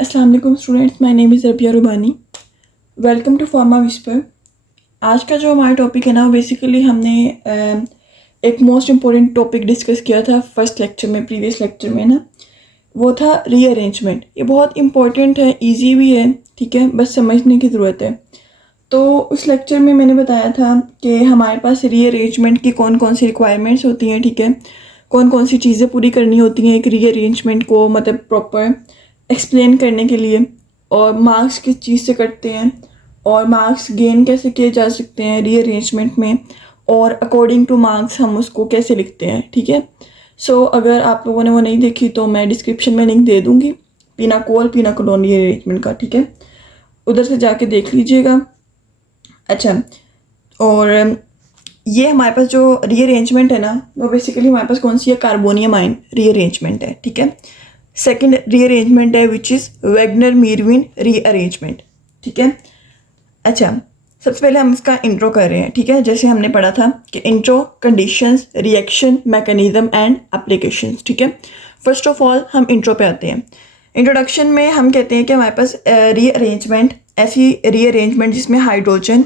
अस्सलाम वालेकुम students, my name is Rabia Rubani. Welcome to Pharma Whisper. आज का जो हमारा टॉपिक है ना, वो बेसिकली हमने एक मोस्ट इम्पोर्टेंट टॉपिक डिस्कस किया था फर्स्ट लेक्चर में, प्रीवियस लेक्चर में ना, वो था रीअरेंजमेंट। ये बहुत इम्पोर्टेंट है, इजी भी है, ठीक है, बस समझने की ज़रूरत है। तो उस लेक्चर में मैंने बताया था कि हमारे पास रीअरेंजमेंट की कौन कौन सी रिक्वायरमेंट्स होती हैं, ठीक है, कौन कौन सी चीज़ें पूरी करनी होती हैं एक रीअरेंजमेंट को मतलब प्रॉपर एक्सप्लेन करने के लिए, और मार्क्स किस चीज़ से कटते हैं और मार्क्स गेन कैसे किए जा सकते हैं रीअरेंजमेंट में, और अकॉर्डिंग टू मार्क्स हम उसको कैसे लिखते हैं, ठीक है। सो अगर आप लोगों ने वो नहीं देखी तो मैं डिस्क्रिप्शन में लिंक दे दूँगी, पीना कोलोन रीअरेंजमेंट का, ठीक है, उधर से जाके देख लीजिएगा। अच्छा, और ये हमारे पास जो रीअरेंजमेंट है ना, वो बेसिकली हमारे पास कौन सी है, कार्बोनियम आयन रीअरेंजमेंट है, ठीक है। सेकंड रीअरेंजमेंट है which is Wagner Meerwein rearrangement, ठीक है। अच्छा, सबसे पहले हम इसका इंट्रो कर रहे हैं, ठीक है। जैसे हमने पढ़ा था कि intro, conditions, reaction, mechanism and applications, ठीक है। फर्स्ट ऑफ ऑल हम इंट्रो पे आते हैं। इंट्रोडक्शन में हम कहते हैं कि हमारे पास रीअरेंजमेंट, ऐसी रीअरेंजमेंट जिसमें हाइड्रोजन,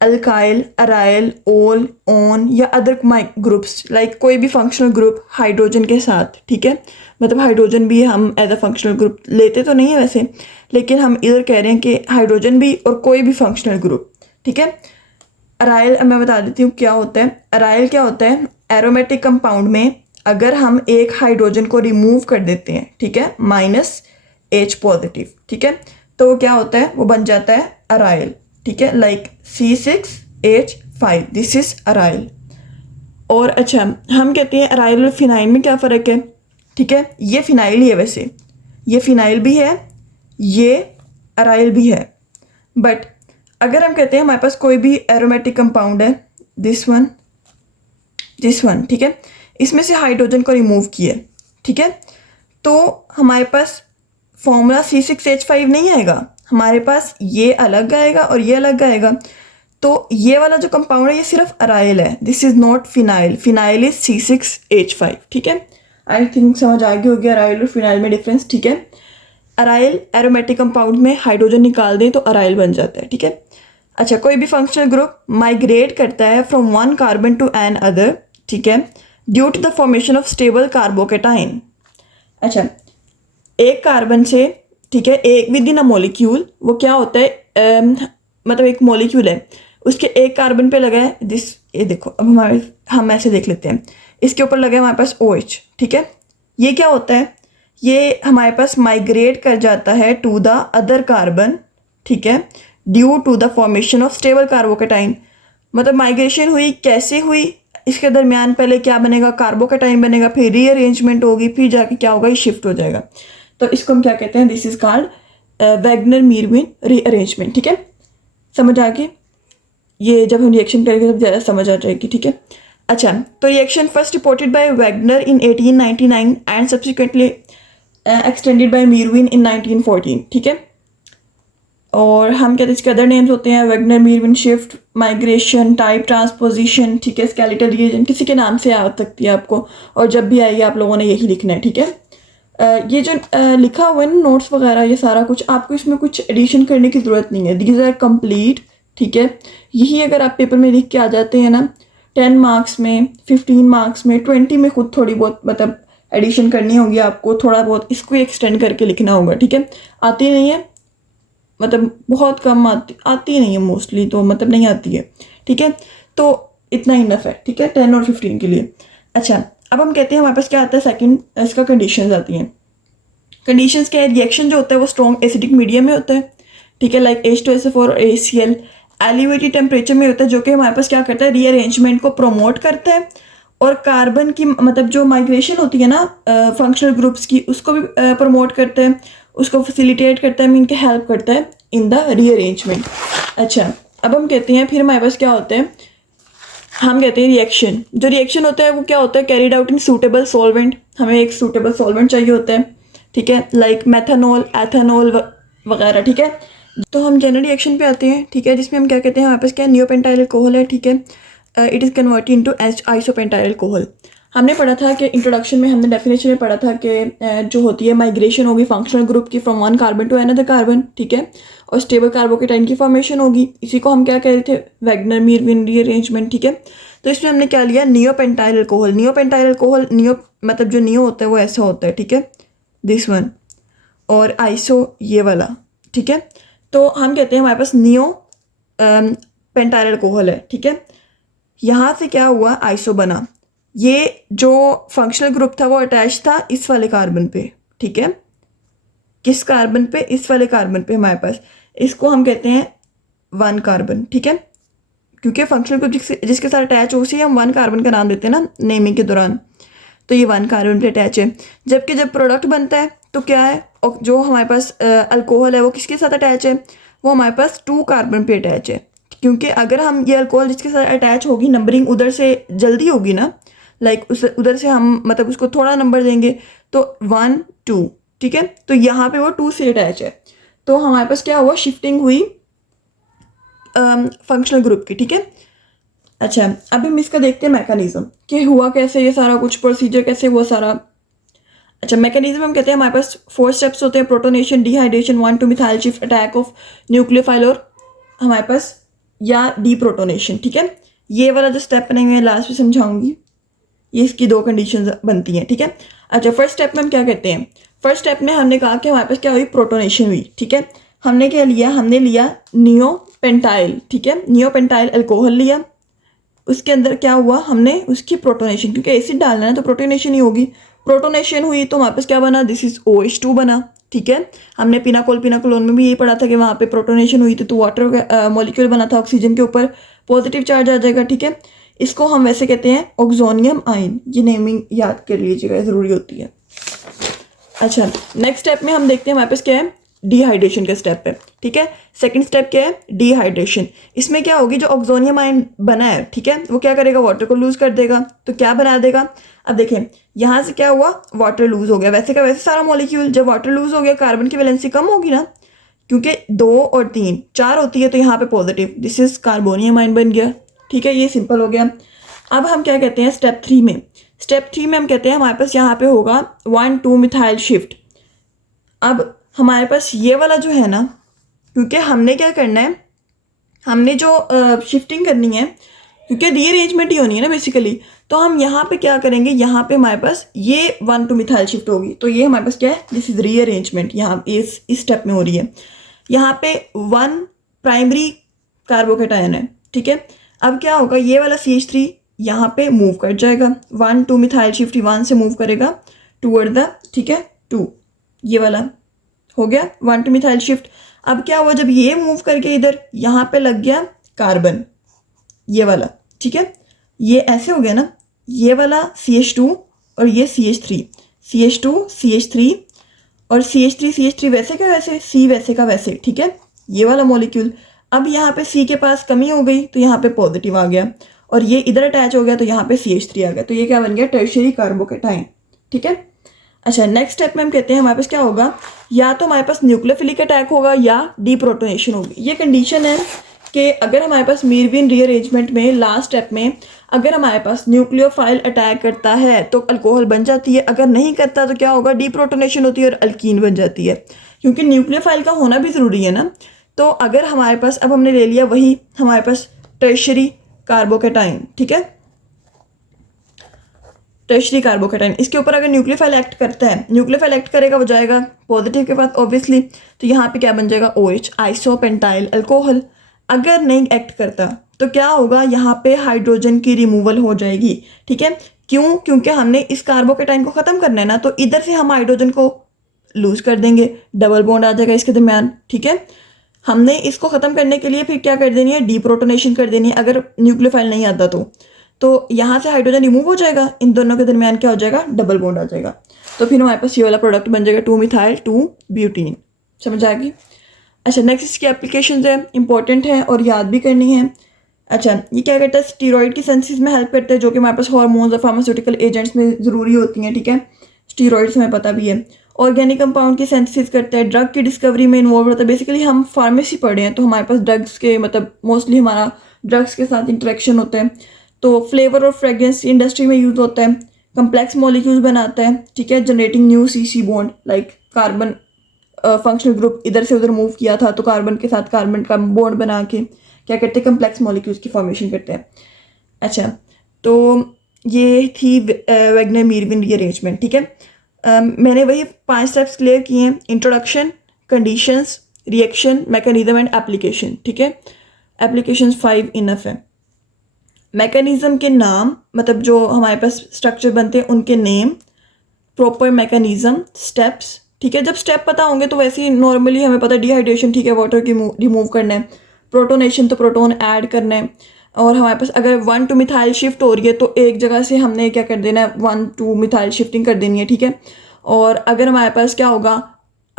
अल्काइल, अराइल, ओल, ओन या अदर ग्रुप्स, लाइक कोई भी फंक्शनल ग्रुप हाइड्रोजन के साथ, ठीक है, मतलब हाइड्रोजन भी हम एज अ फंक्शनल ग्रुप लेते तो नहीं है वैसे, लेकिन हम इधर कह रहे हैं कि हाइड्रोजन भी और कोई भी फंक्शनल ग्रुप, ठीक है। अराइल मैं बता देती हूँ क्या होता है। अराइल क्या होता है, एरोमेटिक कंपाउंड में अगर हम एक हाइड्रोजन को रिमूव कर देते हैं, ठीक है, -H पॉजिटिव, ठीक है, तो क्या होता है, वो बन जाता है अराइल, ठीक है, like C6H5, this is aryl. और अच्छा, हम कहते हैं अराइल और फिनाइल में क्या फ़र्क है, ठीक है, ये फिनाइल ही है वैसे, ये फिनाइल भी है, ये अराइल भी है, बट अगर हम कहते हैं हमारे पास कोई भी एरोमेटिक कंपाउंड है, दिस वन, ठीक है, इसमें से हाइड्रोजन को रिमूव किया, ठीक है, तो हमारे पास फॉर्मूला C6H5 नहीं आएगा, हमारे पास ये अलग आएगा और ये अलग आएगा। तो ये वाला जो कंपाउंड है ये सिर्फ अराइल है, this is not phenyl, phenyl is C6H5, ठीक है। आई थिंक समझ आ गई होगी अराइल और फिनाइल में डिफरेंस, ठीक है। अराइल एरोमेटिक कंपाउंड में हाइड्रोजन निकाल दें तो अराइल बन जाता है, ठीक है। अच्छा, कोई भी फंक्शनल ग्रुप माइग्रेट करता है from one carbon to another, ठीक है, due to the formation of stable carbocation. अच्छा, एक कार्बन से, ठीक है, एक विद इन अ मॉलिक्यूल, वो क्या होता है, मतलब एक मॉलिक्यूल है, उसके एक कार्बन पे लगा है दिस, ये देखो, अब हम ऐसे देख लेते हैं, इसके ऊपर लगा है हमारे पास OH, ठीक है, ये क्या होता है, ये हमारे पास माइग्रेट कर जाता है टू द अदर कार्बन, ठीक है, due to the formation of stable carbocation. मतलब माइग्रेशन हुई, कैसे हुई, इसके दरमियान पहले क्या बनेगा, कार्बोकेटाइन बनेगा, फिर रीअरेंजमेंट होगी, फिर जाके क्या होगा, ये शिफ्ट हो जाएगा। तो इसको हम क्या कहते हैं, this is called Wagner Meerwein rearrangement, ठीक है। समझ आ गई, ये जब हम रिएक्शन करेंगे तब ज़्यादा समझ आ जाएगी, ठीक है। अच्छा, तो reaction first reported by Wagner in 1899 and subsequently extended by Meerwein in 1914, ठीक है। और हम कहते हैं इसके अदर नेम्स होते हैं Wagner Meerwein shift, migration, type transposition, ठीक है, स्केलेटल रिएजन, किसी के नाम से आ सकती है आपको, और जब भी आएगी आप लोगों ने यही लिखना है, ठीक है। ये जो लिखा हुआ है ना नोट्स वगैरह, ये सारा कुछ आपको इसमें कुछ एडिशन करने की ज़रूरत नहीं है, दीज आर कंप्लीट, ठीक है। यही अगर आप पेपर में लिख के आ जाते हैं ना, 10 मार्क्स में, 15 मार्क्स में, 20 में खुद थोड़ी बहुत मतलब एडिशन करनी होगी आपको, थोड़ा बहुत इसको एक्सटेंड करके लिखना होगा, ठीक है। आती नहीं है, मतलब बहुत कम आती नहीं है मोस्टली, तो मतलब नहीं आती है, ठीक है, तो इतना इनफ है, ठीक है, 10 और 15 के लिए। अच्छा, अब हम कहते हैं हमारे पास क्या आता है, सेकंड इसका कंडीशंस आती हैं। कंडीशंस क्या है, रिएक्शन जो होता है वो स्ट्रॉन्ग एसिडिक मीडियम में होता है, ठीक है, लाइक H2SO4 और ACl। एलिवेटेड टेम्परेचर में होता है, जो कि हमारे पास क्या करता है, रीअरेंजमेंट को प्रमोट करता है, और कार्बन की मतलब जो माइग्रेशन होती है ना फंक्शनल ग्रुप्स की, उसको भी प्रमोट करता है, उसको फैसिलिटेट करता है, मीन के हेल्प करता है इन द रीअरेंजमेंट। अच्छा, अब हम कहते हैं फिर हमारे पास क्या होता है, हम कहते हैं रिएक्शन। जो रिएक्शन होता है वो क्या होता है, carried out in suitable solvent, हमें एक सूटेबल सॉल्वेंट चाहिए होता है, ठीक है, लाइक मेथनॉल, एथेनॉल वगैरह, ठीक है। तो हम जनरल रिएक्शन पे आते हैं, ठीक है, जिसमें हम क्या कहते हैं, हमारे पास क्या नियोपेंटाइल अल्कोहल है, ठीक है, it is converted into isopentyl alcohol. हमने पढ़ा था कि इंट्रोडक्शन में हमने डेफिनेशन में पढ़ा था कि जो होती है माइग्रेशन होगी फंक्शनल ग्रुप की from one carbon to another carbon, ठीक है, और स्टेबल कार्बोकेटाइन की फॉर्मेशन होगी। इसी को हम क्या कह रहे थे, वैगनर मीरविन रीअरेंजमेंट, ठीक है। तो इसमें हमने क्या लिया, neopentyl alcohol. Neopentyl alcohol, neo मतलब जो नियो होता है वो ऐसा होता है, ठीक है, दिस वन, और आइसो ये वाला, ठीक है। तो हम कहते हैं हमारे पास नियो पेंटाइल अल्कोहल है, ठीक है। यहाँ से क्या हुआ, आइसो बना। ये जो फंक्शनल ग्रुप था वो अटैच था इस वाले कार्बन पे, ठीक है। किस कार्बन पे, इस वाले कार्बन पे हमारे पास। इसको हम कहते हैं वन कार्बन, ठीक है, क्योंकि फंक्शनल ग्रुप जिसके साथ अटैच हो उसे हम वन कार्बन का नाम देते हैं ना नेमिंग के दौरान। तो ये वन कार्बन पे अटैच है। जबकि जब प्रोडक्ट बनता है तो क्या है, और जो हमारे पास अल्कोहल है वो किसके साथ अटैच है, वो हमारे पास टू कार्बन पे अटैच है। क्योंकि अगर हम ये अल्कोहल जिसके साथ अटैच होगी, नंबरिंग उधर से जल्दी होगी ना, लाइक उस उधर से हम मतलब उसको थोड़ा नंबर देंगे तो 1 2, ठीक है। तो यहाँ पे वो 2 से अटैच है। तो हमारे पास क्या हुआ, शिफ्टिंग हुई फंक्शनल ग्रुप की, ठीक है। अच्छा, अभी हम इसका देखते हैं मैकेनिज्म कि हुआ कैसे, ये सारा कुछ प्रोसीजर कैसे हुआ सारा। अच्छा, मैकेनिज्म हम कहते हैं हमारे पास 4 स्टेप्स होते हैं, protonation, dehydration, 1 2 methyl shift, attack of nucleophile, और हमारे पास या डीप्रोटोनेशन, ठीक है। ये वाला जो स्टेप बनेंगे लास्ट में समझाऊंगी, ये इसकी 2 कंडीशंस बनती हैं, ठीक है। अच्छा, फर्स्ट स्टेप में हम क्या कहते हैं, फर्स्ट स्टेप में हमने कहा कि हमारे पास क्या हुई, प्रोटोनेशन हुई, ठीक है। हमने क्या लिया, हमने लिया नियोपेंटाइल, ठीक है, नियोपेंटाइल अल्कोहल लिया। उसके अंदर क्या हुआ, हमने उसकी प्रोटोनेशन, क्योंकि एसिड डालना है तो प्रोटोनेशन ही होगी। प्रोटोनेशन हुई तो हमारे पास क्या बना, दिस इज OH2 बना, ठीक है। हमने पिनाकोलोन में भी यही पढ़ा था कि वहाँ पे प्रोटोनेशन हुई थी तो वाटर मॉलिक्यूल बना था, ऑक्सीजन के ऊपर पॉजिटिव चार्ज आ जाएगा, ठीक है। इसको हम वैसे कहते हैं ऑक्सोनियम आयन। ये नेमिंग याद कर लीजिएगा, ज़रूरी होती है। अच्छा, नेक्स्ट स्टेप में हम देखते हैं हमारे पास क्या है, डिहाइड्रेशन का स्टेप है, ठीक है। सेकंड स्टेप क्या है, डिहाइड्रेशन। इसमें क्या होगी, जो ऑक्सोनियम आयन बना है, ठीक है, वो क्या करेगा, वाटर को लूज कर देगा। तो क्या बना देगा, अब देखें यहाँ से क्या हुआ, वाटर लूज हो गया। वैसे का वैसे सारा मॉलिक्यूल, जब वाटर लूज हो गया कार्बन की वैलेंसी कम होगी ना, क्योंकि 2 और 3 4 होती है, तो यहाँ पे positive, this is carbonium ion बन गया, ठीक है। ये सिंपल हो गया। अब हम क्या कहते हैं स्टेप 3 में, स्टेप 3 में हम कहते हैं हमारे पास यहाँ पे होगा 1 2 मिथाइल शिफ्ट। अब हमारे पास ये वाला जो है ना, क्योंकि हमने क्या करना है, हमने जो शिफ्टिंग करनी है, क्योंकि रीअरेंजमेंट ही होनी है ना बेसिकली, तो हम यहाँ पे क्या करेंगे, यहाँ पे हमारे पास ये 1 2 मिथाइल शिफ्ट होगी। तो ये हमारे पास क्या है, दिस इज रीअरेंजमेंट, यहाँ इस स्टेप में हो रही है। यहाँ पे 1 प्राइमरी कार्बोकेटायन है, ठीक है। अब क्या होगा, ये वाला CH3 यहाँ पे मूव कर जाएगा, 1 2 मिथाइल शिफ्ट 1 से मूव करेगा टूवर्ड द, ठीक है, 2, ये वाला हो गया 1 2 मिथाइल शिफ्ट। अब क्या हुआ, जब ये मूव करके इधर यहाँ पे लग गया कार्बन, ये वाला, ठीक है, ये ऐसे हो गया ना, ये वाला CH2 और ये CH3, CH2 CH3 और CH3 वैसे का वैसे, C वैसे का वैसे, ठीक है, ये वाला मॉलिक्यूल। अब यहाँ पे C के पास कमी हो गई तो यहाँ पे पॉजिटिव आ गया, और ये इधर अटैच हो गया तो यहाँ पे CH3 आ गया। तो ये क्या बन गया, टर्शियरी कार्बोकेटाइन, ठीक है। अच्छा, नेक्स्ट स्टेप में हम कहते हैं हमारे पास क्या होगा, या तो हमारे पास न्यूक्लियोफिलिक अटैक होगा या डीप्रोटोनेशन होगी। ये कंडीशन है कि अगर हमारे पास मीरविन रीअरेंजमेंट में लास्ट स्टेप में अगर हमारे पास न्यूक्लियोफाइल अटैक करता है तो अल्कोहल बन जाती है, अगर नहीं करता तो क्या होगा, डीप्रोटोनेशन होती है और अल्कीन बन जाती है, क्योंकि न्यूक्लियोफाइल का होना भी ज़रूरी है ना। तो अगर हमारे पास, अब हमने ले लिया वही हमारे पास टर्शियरी कार्बोकेटाइन, ठीक है, टर्शियरी कार्बोकेटाइन, इसके ऊपर अगर न्यूक्लियोफाइल एक्ट करता है, न्यूक्लियोफाइल एक्ट करेगा वो जाएगा पॉजिटिव के पास ऑब्वियसली, तो यहाँ पे क्या बन जाएगा, OH आइसोपेंटाइल अल्कोहल। अगर नहीं एक्ट करता तो क्या होगा, यहाँ पे हाइड्रोजन की रिमूवल हो जाएगी, ठीक है। क्यों, क्योंकि हमने इस कार्बोकेटाइन को ख़त्म करना है ना, तो इधर से हम हाइड्रोजन को लूज कर देंगे, डबल बॉन्ड आ जाएगा इसके दरमियान, ठीक है। हमने इसको ख़त्म करने के लिए फिर क्या कर देनी है, डीप्रोटोनेशन कर देनी है। अगर न्यूक्लियोफाइल नहीं आता तो यहाँ से हाइड्रोजन रिमूव हो जाएगा, इन दोनों के दरमियान क्या हो जाएगा, डबल बॉन्ड आ जाएगा। तो फिर हमारे पास ये वाला प्रोडक्ट बन जाएगा 2 मिथाइल 2 ब्यूटीन। समझ आ गई। अच्छा, नेक्स्ट इसकी एप्लीकेशन है, इंपॉर्टेंट है और याद भी करनी है। अच्छा, ये क्या करता है, स्टीरॉयड की सिंथेसिस में हेल्प करता है, जो कि हमारे पास हार्मोन्स और फार्मास्यूटिकल एजेंट्स में ज़रूरी होती हैं, ठीक है। स्टीरॉयड्स हमें पता भी है। ऑर्गेनिक कंपाउंड की सिंथेसिस करता है, ड्रग की डिस्कवरी में इन्वॉल्व होता है। बेसिकली हम फार्मेसी पढ़े हैं तो हमारे पास ड्रग्स के मतलब मोस्टली हमारा ड्रग्स के साथ इंटरेक्शन होता है। तो फ्लेवर और फ्रेगरेंस इंडस्ट्री में यूज़ होता है। कम्प्लेक्स मॉलिक्यूल्स बनाता है, ठीक है, generating new CC bond, like carbon functional group इधर से उधर मूव किया था तो कार्बन के साथ कार्बन का बॉन्ड बना के क्या करते हैं, कम्प्लेक्स मॉलिक्यूल्स की फॉर्मेशन करते हैं। अच्छा, तो ये थी वेगनर मीरविन रीअरेंजमेंट, ठीक है। मैंने वही 5 स्टेप्स क्लियर किए हैं, introduction, conditions, reaction, mechanism and application, ठीक है। एप्लीकेशंस 5 इनफ है। मैकेनिज्म के नाम, मतलब जो हमारे पास स्ट्रक्चर बनते हैं उनके नेम, प्रॉपर मैकेनिज्म, स्टेप्स, ठीक है। जब स्टेप पता होंगे तो वैसे ही नॉर्मली हमें पता है डिहाइड्रेशन, ठीक है, वाटर की रिमूव करना है, प्रोटोनेशन तो प्रोटोन ऐड करना है, और हमारे पास अगर 1 to मिथाइल शिफ्ट हो रही है तो एक जगह से हमने क्या कर देना है, 1 to मिथाइल शिफ्टिंग कर देनी है, ठीक है। और अगर हमारे पास क्या होगा,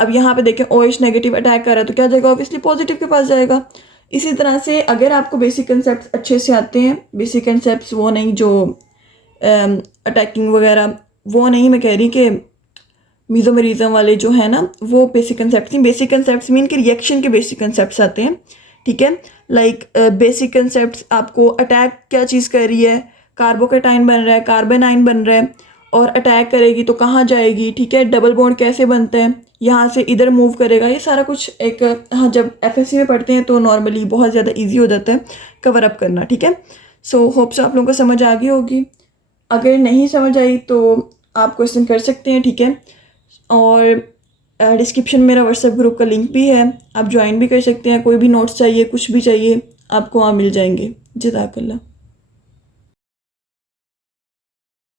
अब यहाँ पे देखें OH नेगेटिव अटैक कर रहा है तो क्या जाएगा, ऑब्वियसली पॉजिटिव के पास जाएगा। इसी तरह से अगर आपको बेसिक कंसेप्ट अच्छे से आते हैं, बेसिक कंसेप्ट वो नहीं जो अटैकिंग वगैरह, वो नहीं मैं कह रही कि मीज़ोमेरिज्म वाले जो है ना, वो बेसिक कंसेप्ट नहीं, बेसिक कंसेप्ट मीन कि रिएक्शन के बेसिक कंसेप्ट आते हैं, ठीक है। लाइक बेसिक कंसेप्ट आपको अटैक क्या चीज़ कर रही है, कार्बोकेटाइन बन रहा है, कार्बेनाइन बन रहा है, और अटैक करेगी तो कहाँ जाएगी, ठीक है, डबल बॉन्ड कैसे बनते हैं, यहाँ से इधर मूव करेगा, ये सारा कुछ एक, हाँ, जब FSC में पढ़ते हैं तो नॉर्मली बहुत ज़्यादा ईजी हो जाता है कवर अप करना, ठीक है। सो होप्स आप लोगों को समझ आ गई होगी। अगर नहीं समझ आई तो आप क्वेश्चन कर सकते हैं, ठीक है। और डिस्क्रिप्शन में मेरा व्हाट्सएप ग्रुप का लिंक भी है, आप ज्वाइन भी कर सकते हैं। कोई भी नोट्स चाहिए, कुछ भी चाहिए, आपको वहाँ मिल जाएंगे। जज़ाकल्लाह।